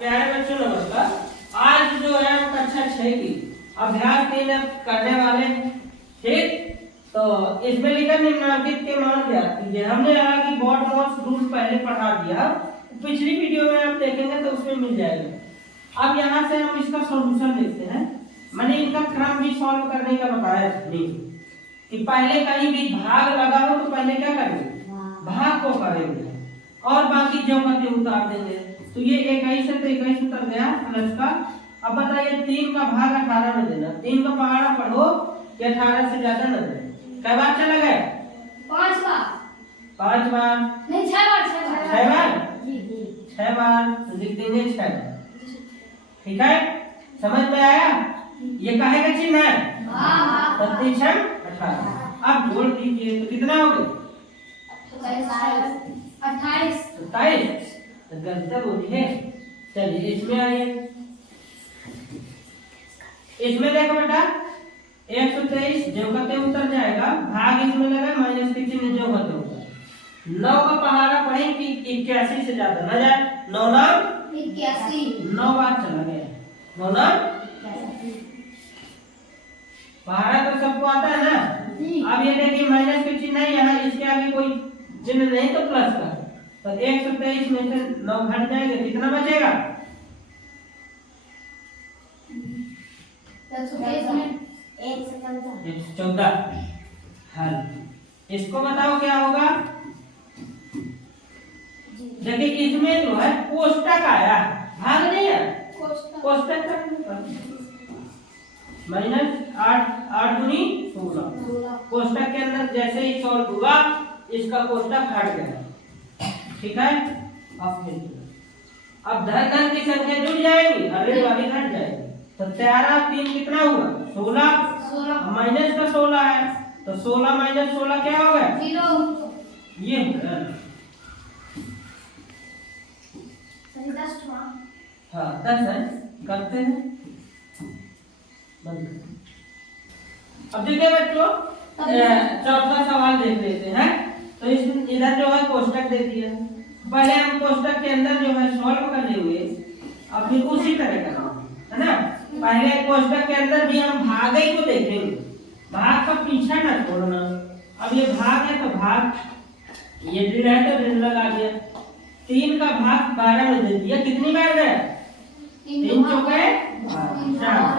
प्यारे बच्चों नमस्कार। आज जो है हम कक्षा 6 की अभ्यास 3 करने वाले हैं। ठीक, तो इसमें लिखा निम्नलिखित के मान ज्ञात कीजिए। हमने यहाँ की बॉड नोट्स रूल पहले पढ़ा दिया, पिछली वीडियो में आप देखेंगे तो उसमें मिल जाएगा। अब यहाँ से हम इसका सॉल्यूशन देखते हैं। मैंने इनका क्रम भी सॉल्व करने का बताया नहीं कि पहले कहीं भी भाग लगा हो तो पहले क्या करेंगे, भाग को करेंगे और बाकी जो करते उतार देंगे। तो ये 21 से तो 21 उतर गया प्लस का। अब बताइए 3 का भाग 18 में देना। 3 का पहाड़ा पढ़ो कि 18 से ज्यादा न दे। कै बार चला गया? 5 बार। 5 बार नहीं 6 बार। 6 बार जी जी 6 बार तो लिख देंगे 6 बार। ठीक है, समझ में आया? ये काहे का चिन्ह है? हां। 25 18। अब जोड़ दीजिए तो कितना हो गया? 28। 27। गलत बोली है। चलिए इसमें आइए। इसमें देखो बेटा 123 जो करते उतर जाएगा, भाग इसमें लगा माइनस के चिन्ह जो होते होगा। 9 का पहाड़ा पढ़े कि 81 से ज्यादा न जाए। 9 81 9 बार चला गया। 9 पहाड़ा तो सबको आता है ना। अब ये देखिए माइनस के चिन्ह है, यहाँ इसके आगे कोई चिन्ह नहीं तो प्लस का, तो 123 में से 9 घट जाएगा, कितना बचेगा? 114। हल इसको बताओ क्या होगा? देखिए इसमें जो है कोष्टक आया, भाग नहीं है, कोष्टक का माइनस 8 दूनी 16। कोष्टक के अंदर जैसे ही सॉल्व हुआ इसका कोष्टक हट गया। ठीक है, अब धन की संख्या जुड़ जाएगी, अरे वाली घट जाएगी। तो 13 3 कितना हुआ? 16। माइनस का 16 है तो 16 माइनस 16 क्या होगा? 0। ये हाँ 10 है। करते हैं बंद। अब देखिए बच्चों चौथा सवाल देख लेते हैं। तो इस इधर जो है कोष्टक दे दिया, पहले हम कोष्टक के अंदर जो है सॉल्व कर लेंगे, अब फिर उसी तरह करना है ना। पहले कोष्टक के अंदर भी हम भागे को देखेंगे, भाग का पीछा ना छोड़ना। अब ये भाग है तो भाग, ये ऋण है तो ऋण लगा दिया। 3 का भाग 12 में दे दिया, कितनी बार गया? 3 चौके 4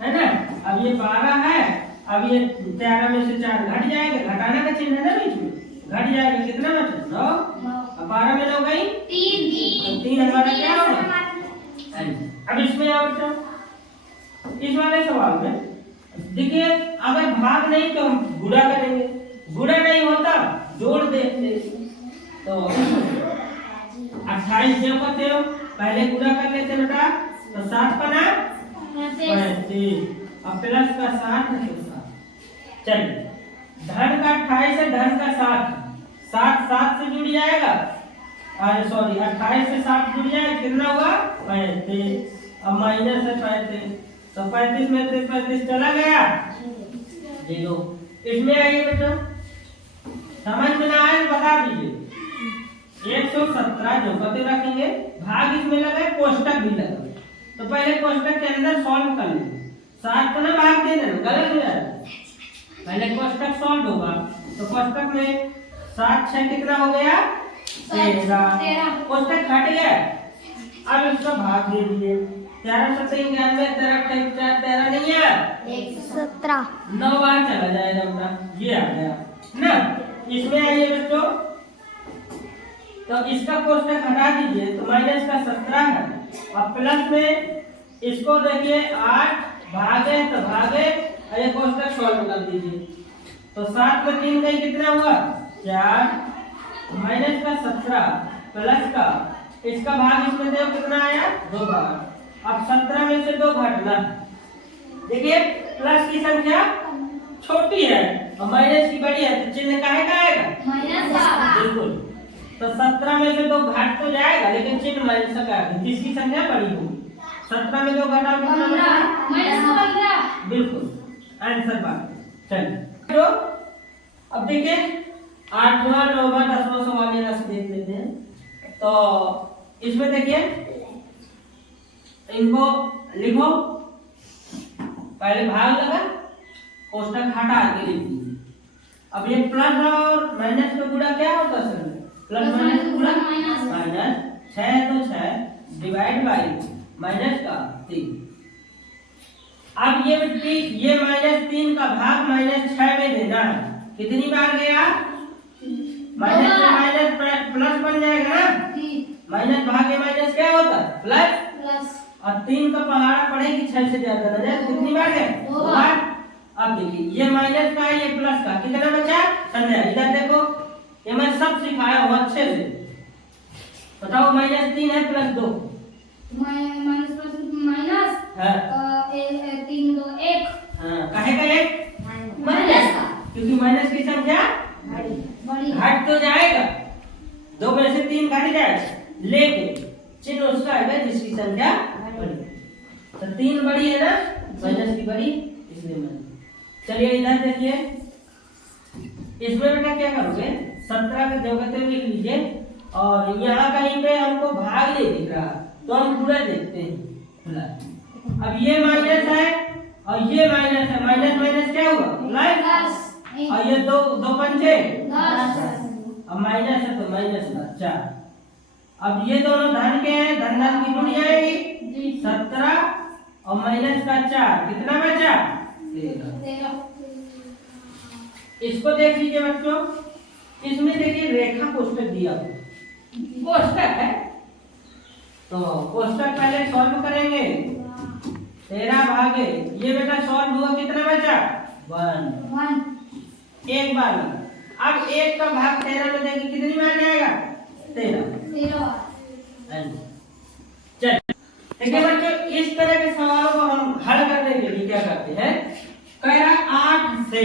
है ना। अब ये 12 है, अब ये 13 में से 4 घट जाएगा, घटाने का चिन्ह है ना बीच में, घट जाएगा, कितना बचा? 9। अब 12 में 9 गई 3 हमारा क्या होगा? अब इसमें आओ बच्चा, इस वाले सवाल में देखिए अगर भाग नहीं तो हम गुणा करेंगे, गुणा नहीं होता जोड़ देते। तो 28 जो करते हो पहले गुणा कर लेते बेटा, तो 7 पना 35। अब प्लस का 7 है तो 7। चलिए धन का 28 है, धन का 7 7 से जुड़ जाएगा, अरे सॉरी 28 से 7 जुड़ जाएगा, कितना हुआ? 35। अब माइनस है 35, तो 35 में से 35 चला गया 0। इसमें आइए बेटा, समझ में ना आए बता दीजिए। 117 जो करते रखेंगे, भाग इसमें लगा, कोष्टक भी लगा, तो पहले कोष्टक के अंदर सॉल्व कर लेंगे। 7 को ना भाग दे देना, गलत हो जाएगा। पहले कोष्टक सॉल्व होगा तो कोष्टक में 7 6 कितना हो गया? 13। कोष्टक हट गया। अब इसका भाग दे दीजिए। 13 7 91 13 नहीं है 117। 9 बार चला जाएगा अपना, ये आ गया ना। इसमें आइए बच्चों, तो इसका कोष्टक हटा दीजिए तो माइनस का 17 है, और प्लस में इसको देखिए 8 भागे तो भागे, और ये कोष्टक सॉल्व कर दीजिए। तो 7 में 3 गई, कितना हुआ? 4। माइनस का 17 प्लस का, इसका भाग इसमें देखो कितना आया? 2 बार। अब 17 में से 2 घटना, देखिए प्लस की संख्या छोटी है और माइनस की बड़ी है, तो चिन्ह काहे का आएगा? माइनस का। बिल्कुल। तो 17 में से 2 घट तो जाएगा लेकिन चिन्ह माइनस का आएगा, जिसकी संख्या बड़ी होगी। 17 में 2 घटा कितना बचा? माइनस का 15। बिल्कुल आंसर बात। चलिए तो अब देखिए 8वां 9वां 10वां सवाल यहाँ से देख लेते हैं। तो इसमें देखिए इनको लिखो, पहले भाग लगा, कोष्टक हटा के लिख दीजिए। अब ये प्लस और माइनस का गुणा क्या होता है सर? प्लस माइनस का गुणा माइनस 6 तो 6 डिवाइड बाई माइनस का 3। अब ये बेटी ये -3 का भाग -6 में देना है। कितनी बार गया? माइनस से माइनस प्लस बन जाएगा ना, माइनस भागे माइनस क्या होता है? प्लस। और 3 का पहाड़ा पड़ेगी 6 से ज्यादा ना जाए। कितनी बार है? 2 बार। अब देखिए ये माइनस का ये प्लस का कितना बचा? संध्या इधर देखो, ये मैं सब सिखाया हूँ अच्छे से। बताओ -3 है प्लस 2 माइनस माइनस हाँ 3 2 1 हाँ काहे का 1? माइनस का, क्योंकि माइनस की संख्या बड़ी घट तो जाएगा, 2 में से 3 घट जाएगा, लेकिन चिन्ह उसका आएगा जिसकी संख्या बड़ी। तो 3 बड़ी है ना, माइनस की बड़ी, इसलिए माइनस। चलिए इधर देखिए, इसमें बेटा क्या करोगे? 17 का जगह पे लिख लीजिए, और यहाँ कहीं पे हमको भाग नहीं दिख रहा तो हम पूरा देखते हैं। अब ये माइनस है और ये माइनस है, माइनस माइनस क्या हुआ? प्लस। और ये दो पंचे 10, अब माइनस है तो माइनस 4। अब ये दोनों धन के हैं, धन धन की जुड़ जाएगी 17 और माइनस का 4, कितना बचा? 13। इसको देख लीजिए बच्चों, इसमें देखिए रेखा कोष्टक दिया हुआ, कोष्टक है तो कोष्टक पहले सॉल्व करेंगे। 13 भागे ये बेटा सॉल्व हुआ, कितना बचा? 1। एक बार लगा। अब 1 का भाग 13 में देंगे, कितनी बार जाएगा? 13। चल देखिए बच्चों, इस तरह के सवालों को हम हल करने के लिए क्या करते हैं? कह रहा 8 से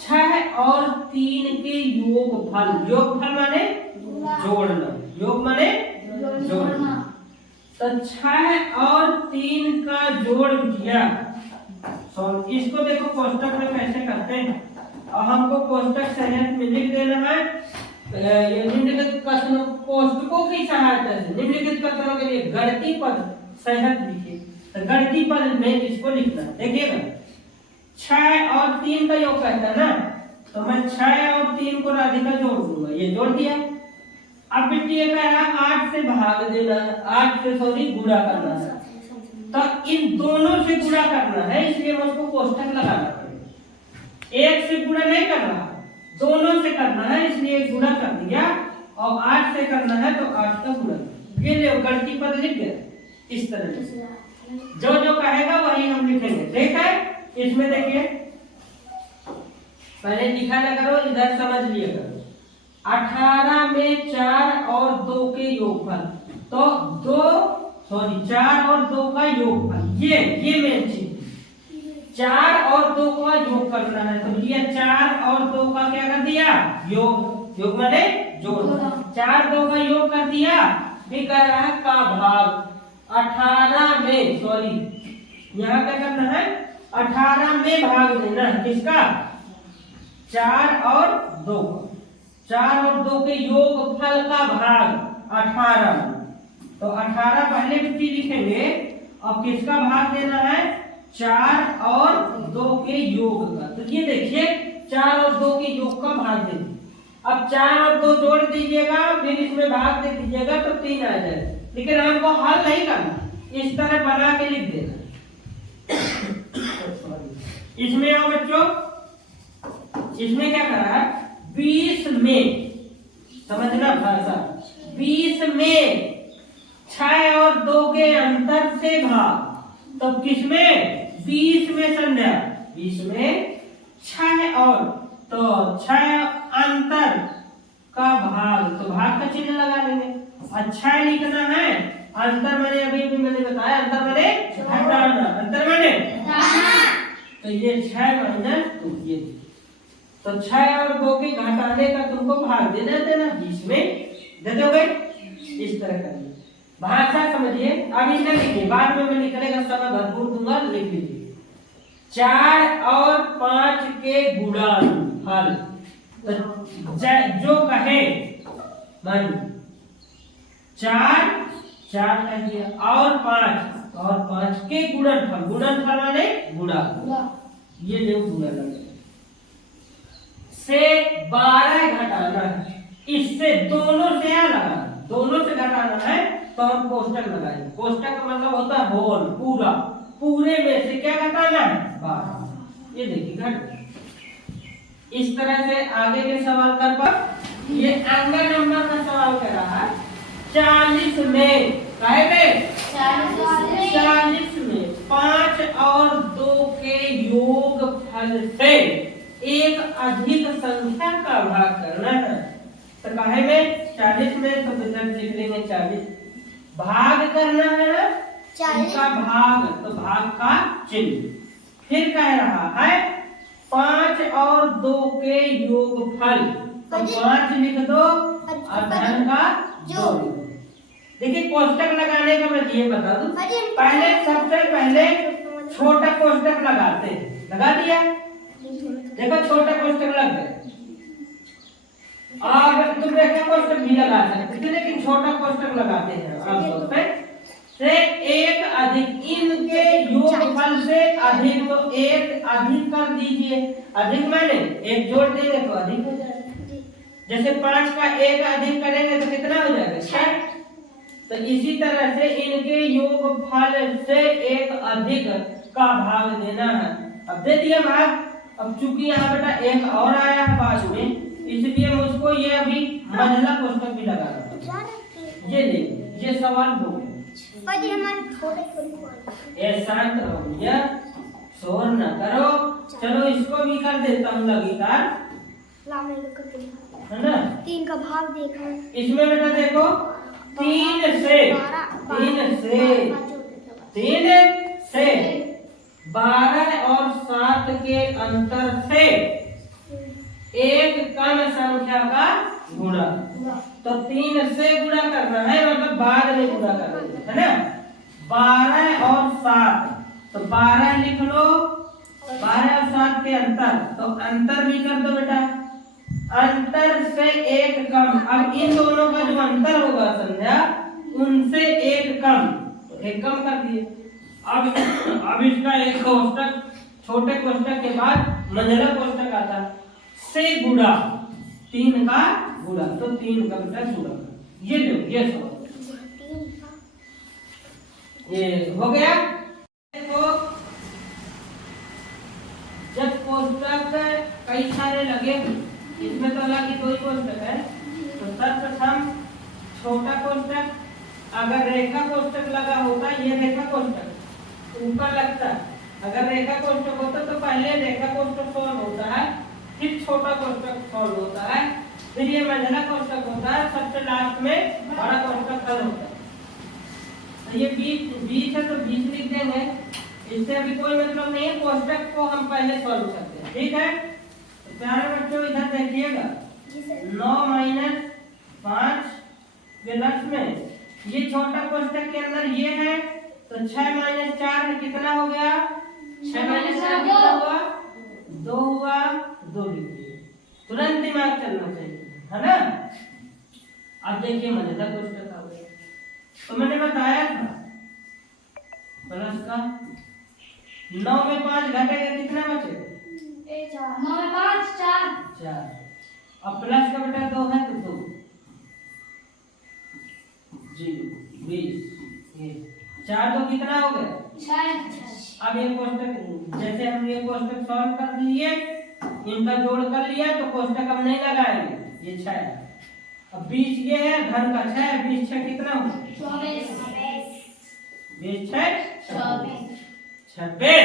6 और 3 के योगफल माने जोड़ना, योग माने जोड़ना। तो 6 और 3 का जोड़ किया। इसको देखो कोष्टक में कैसे करते हैं, और हमको कोष्टक संयुक्त में लिख देना है। ये निम्नलिखित कथनों कोष्टकों की सहायता से निम्नलिखित कथनों के लिए गणितीय पद संयुक्त लिखिए। तो गणितीय पद में इसको लिखना है, देखिएगा 6 और 3 का योग कहता है ना, तो मैं 6 और 3 को राधिका जोड़ दूंगा, ये जोड़ दिया। अब बेटी ये कह रहा 8 से भाग देना है, 8 से गुणा करना है, तो इन दोनों से गुणा करना है, इसलिए मुझको कोष्टक लगाना पड़ेगा। 1 से गुणा नहीं कर रहा, दोनों से करना है, इसलिए गुणा कर दिया, और 8 से करना है तो 8 का गुणा। ये ले गणितीय पद लिख गया। इस तरह से जो जो कहेगा वही हम लिखेंगे, ठीक है? इसमें देखिए पहले लिखा ना करो, इधर समझ लिया करो। 18 में 4 और 2 के योगफल, तो 4 और 2 का योगफल, ये मेन चीज 4 और 2 का योग करना है। तो ये 4 और 2 का क्या कर दिया? योग माने जोड़। 4 2 का योग कर दिया, भी कर रहा है का भाग 18 में, यहाँ क्या करना है? 18 में भाग देना है, किसका? 4 और 2, 4 और 2 के योगफल का भाग 18 में। तो 18 पहले भी लिखेंगे, अब किसका भाग देना है? 4 और 2 के योग का। तो ये देखिए 4 और 2 के योग का भाग दे दीजिए। अब 4 और 2 जोड़ दीजिएगा, फिर इसमें भाग दे दीजिएगा तो 3 आ जाएगा। लेकिन हमको हल नहीं करना, इस तरह बना के लिख देना। इसमें आओ बच्चों, इसमें क्या कर रहा है? 20 में, समझना भाषा, 20 में 6 और 2 के अंतर से भाग, तो किसमें? 20 में संध्या, 20 में 6 और, तो 6 अंतर का भाग, तो भाग का चिन्ह लगा लेंगे। और 6 लिखना है, अंतर मैंने अभी भी मैंने बताया, अंतर मैंने हटाना, अंतर मैंने तो ये 6 माइनस 2, ये तो 6 और 2 के घटाने का तुमको भाग देना 20 में दे दोगे। इस तरह करिए, भाषा समझिए। अब इसमें लिखिए, बाद में मैं लिखने का समय भरपूर दूंगा, लिख लीजिए। 4 और 5 के गुणनफल, तो जो कहे मान 4 4 का दिया और 5 के गुणनफल माने गुणा, ये देखो गुणा लगा से 12 घटाना है, इससे दोनों से क्या लगाना, दोनों से घटाना है तो हम कोष्टक लगाएंगे। कोष्टक का मतलब होता है होल, पूरा, पूरे में से क्या घटाना है 12। ये देखिए घट। इस तरह से आगे के सवाल कर पर ये अंगर नंबर का सवाल कर रहा है 40 में, काहे में 40 में 5 और 2 के योगफल से एक अधिक संख्या का भाग करना है। तो काहे में 40 में, तो विकल्प लिख लेंगे 40, भाग करना है ना 40 का भाग, तो भाग का चिन्ह। फिर कह रहा है 5 और 2 के योगफल, तो 5 लिख दो और धन का जोड़। देखिए कोष्टक लगाने का मैं ये बता दूं, पहले सबसे पहले छोटा कोष्टक लगाते हैं, लगा दिया, देखो छोटा कोष्टक लग गया। अब तुम रेखा कोष्टक भी लगा सकते थे, लेकिन छोटा कोष्टक लगाते हैं आमतौर पे। से एक अधिक, इनके योगफल से अधिक, तो एक अधिक कर दीजिए, अधिक माने एक जोड़ देंगे तो अधिक हो जाएगा। जैसे 5 का एक अधिक करेंगे तो कितना हो जाएगा 6। तो इसी तरह से इनके योगफल से एक अधिक का भाग देना है। अब दे दिया भाग। अब चूंकि यहाँ बेटा एक और आया है बाद में, इसलिए मुझको ये अभी मंझला कोष्टक भी लगाना है। ये ले, ये सवाल हो गया। शांत रहो भैया, शोर न करो। चलो इसको भी कर देता हूँ लगातार, है ना। 3 का भाग देखा, इसमें बेटा देखो 3 से 12 और 7 के अंतर से एक कम संख्या का गुणा, तो 3 से गुणा करना है, मतलब बाद में गुणा कर देना है ना। 12 और 7, तो 12 लिख लो, 12 और 7 के अंतर, तो अंतर भी कर दो बेटा, अंतर से एक कम। अब इन दोनों का जो अंतर होगा संध्या, उनसे एक कम, तो एक कम कर दिए। अब इसका एक कोष्टक, छोटे कोष्टक के बाद मंझला कोष्टक आता है, से गुणा 3 का गुणा, तो 3 का बेटा गुणा। ये लो, ये सवाल ये हो गया। देखो जब कोष्टक कई सारे लगे, इसमें तो अलग ही 2 ही कोष्टक है, तो सर्वप्रथम छोटा कोष्टक, अगर रेखा कोष्टक लगा होता, ये रेखा कोष्टक ऊपर लगता, अगर रेखा कोष्टक होता तो पहले रेखा कोष्टक सॉल्व होता है, फिर छोटा कोष्टक सॉल्व होता है, फिर ये मंझला कोष्टक होता है, सबसे लास्ट में बड़ा कोष्टक हल होता है। तो ये 20 है तो 20 लिख देंगे, इससे अभी कोई मतलब नहीं है, कोष्टक को हम पहले सॉल्व करते हैं, ठीक है। तो प्यारे बच्चों इधर देखिएगा, 9 - 5 के लक्ष्य में ये छोटा कोष्टक के अंदर ये है, तो 6 - 4 है, कितना हो गया 6 - 4 कितना हुआ 2 हुआ, 2 लिख दिए। तुरंत दिमाग चलना चाहिए, है ना। अब देखिए मंझला कोष्टक आ गया, तो मैंने बताया था प्लस का 9 में 5 घटेगा कितना बचेगा 9 में 5 4। अब प्लस का बेटा 2 है तो 2 0 20 4 तो कितना हो गया 6। अब ये कोष्टक, जैसे हम ये कोष्टक सॉल्व कर लिए, इनका जोड़ कर लिया, तो कोष्टक हम नहीं लगाएंगे, ये 6 है। अब 20 ये है, धन का 6, 20 6 कितना हो 24। 20 6 26।